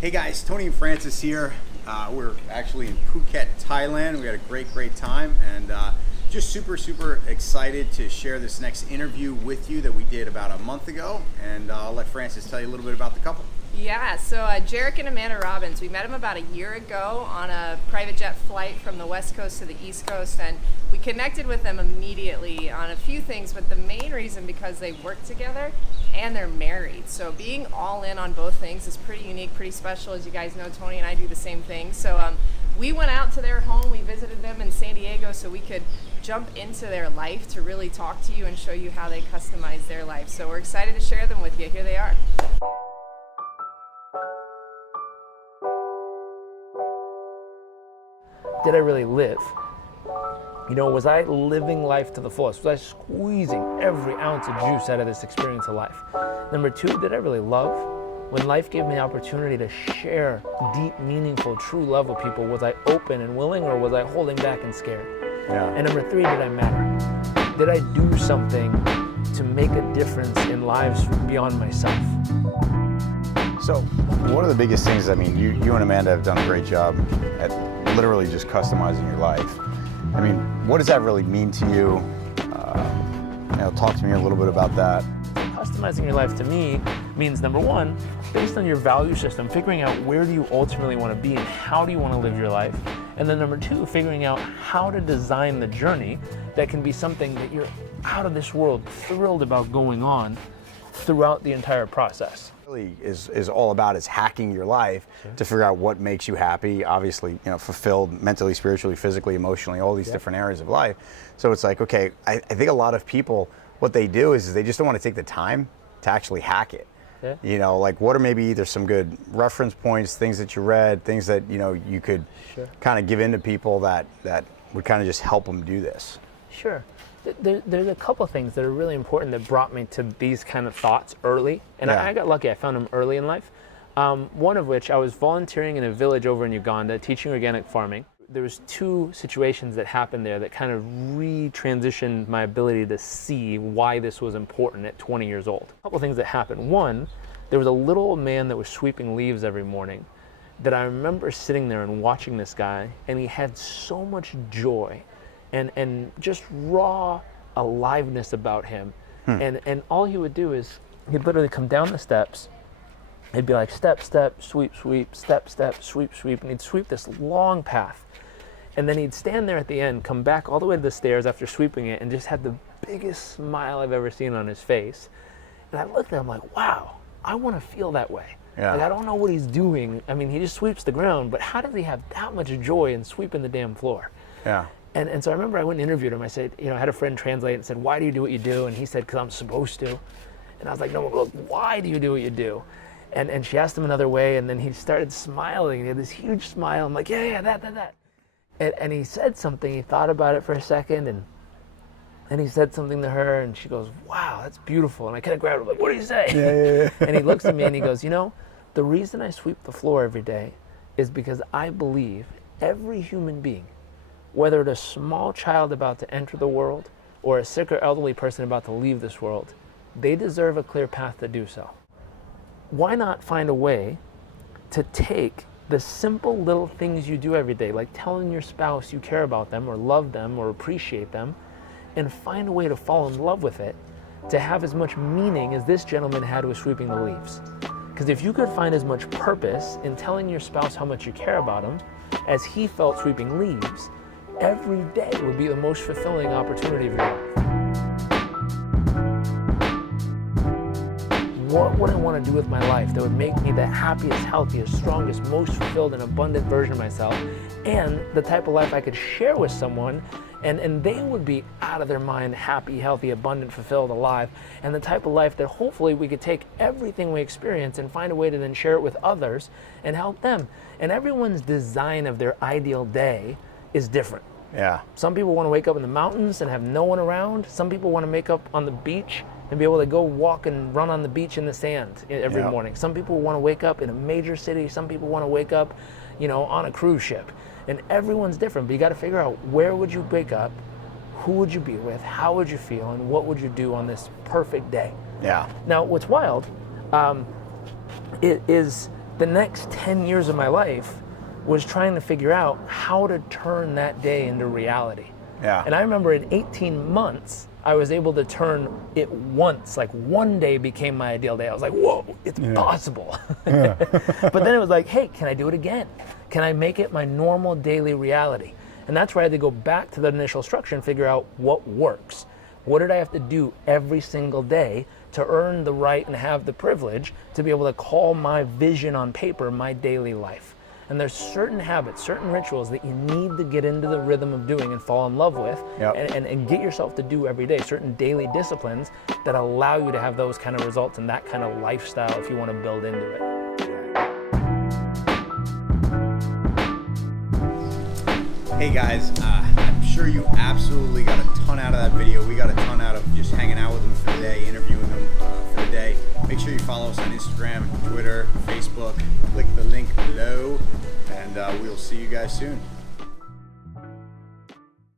Hey guys, Tony and Francis here. We're actually in Phuket, Thailand. We had a great time, and just super excited to share this next interview with you that we did about a month ago. And I'll let Francis tell you a little bit about the couple. Yeah, so Jairek and Amanda Robbins, we met them about a year ago on a private jet flight from the West Coast to the East Coast, and we connected with them immediately on a few things, but the main reason because they work together and they're married. So being all in on both things is pretty unique, pretty special. As you guys know, Tony and I do the same thing. So we went out to their home, we visited them in San Diego so we could jump into their life to really talk to you and show you how they customize their life. So we're excited to share them with you. Here they are. Did I really live? You know, was I living life to the fullest? Was I squeezing every ounce of juice out of this experience of life? Number two, did I really love? When life gave me the opportunity to share deep, meaningful, true love with people, was I open and willing, or was I holding back and scared? Yeah. And number three, did I matter? Did I do something to make a difference in lives beyond myself? So one of the biggest things, I mean, you and Amanda have done a great job at literally just customizing your life. I mean, what does that really mean to you? Talk to me a little bit about that. Customizing your life to me means, number one, based on your value system, figuring out where do you ultimately want to be and how do you want to live your life. And then number two, figuring out how to design the journey that can be something that you're out of this world thrilled about going on throughout the entire process. Really is all about is hacking your life to figure out what makes you happy, obviously, fulfilled mentally, spiritually, physically, emotionally, all these different areas of life. So it's like, okay, I think a lot of people, what they do is they just don't want to take the time to actually hack it. Yeah. Like what are maybe either some good reference points, things that you read, things that, you could kind of give into people that would kind of just help them do this? Sure. There's a couple things that are really important that brought me to these kind of thoughts early. And I got lucky. I found them early in life. One of which, I was volunteering in a village over in Uganda, teaching organic farming. There was two situations that happened there that kind of re-transitioned my ability to see why this was important at 20 years old. A couple things that happened. One, there was a little old man that was sweeping leaves every morning that I remember sitting there and watching this guy, and he had so much joy and just raw aliveness about him. And all he would do is he'd literally come down the steps. He'd be like, step, step, sweep, sweep, step, step, sweep, sweep, and he'd sweep this long path. And then he'd stand there at the end, come back all the way to the stairs after sweeping it, and just had the biggest smile I've ever seen on his face. And I looked at him like, wow, I want to feel that way. Yeah. Like, I don't know what he's doing. I mean, he just sweeps the ground, but how does he have that much joy in sweeping the damn floor? Yeah. And so I remember I went and interviewed him. I said, I had a friend translate and said, why do you do what you do? And he said, because I'm supposed to. And I was like, no, look, why do you do what you do? And she asked him another way, and then he started smiling. He had this huge smile. I'm like, yeah, that. And he said something. He thought about it for a second, and then he said something to her, and she goes, wow, that's beautiful. And I kind of grabbed him, like, what do you say? Yeah. And he looks at me and he goes, the reason I sweep the floor every day is because I believe every human being, whether it's a small child about to enter the world or a sick or elderly person about to leave this world, they deserve a clear path to do so. Why not find a way to take the simple little things you do every day, like telling your spouse you care about them or love them or appreciate them, and find a way to fall in love with it, to have as much meaning as this gentleman had with sweeping the leaves? Because if you could find as much purpose in telling your spouse how much you care about him as he felt sweeping leaves, every day would be the most fulfilling opportunity of your life. What would I want to do with my life that would make me the happiest, healthiest, strongest, most fulfilled and abundant version of myself, and the type of life I could share with someone and they would be out of their mind, happy, healthy, abundant, fulfilled, alive, and the type of life that hopefully we could take everything we experience and find a way to then share it with others and help them. And everyone's design of their ideal day is different. Yeah. Some people want to wake up in the mountains and have no one around. Some people want to wake up on the beach and be able to go walk and run on the beach in the sand every morning. Some people want to wake up in a major city. Some people want to wake up, on a cruise ship. And everyone's different, but you got to figure out, where would you wake up, who would you be with, how would you feel, and what would you do on this perfect day? Yeah. Now, what's wild is the next 10 years of my life was trying to figure out how to turn that day into reality. Yeah. And I remember in 18 months, I was able to turn it once, like one day became my ideal day. I was like, whoa, it's possible. But then it was like, hey, can I do it again? Can I make it my normal daily reality? And that's where I had to go back to the initial structure and figure out what works. What did I have to do every single day to earn the right and have the privilege to be able to call my vision on paper my daily life? And there's certain habits, certain rituals that you need to get into the rhythm of doing and fall in love with, and get yourself to do every day, certain daily disciplines that allow you to have those kind of results and that kind of lifestyle if you want to build into it. Hey guys, I'm sure you absolutely got a ton out of that video. We got a ton out of just hanging out with them for the day, interviewing them for the day. Make sure you follow us on Instagram, Twitter, Facebook. Click the link below, and we'll see you guys soon.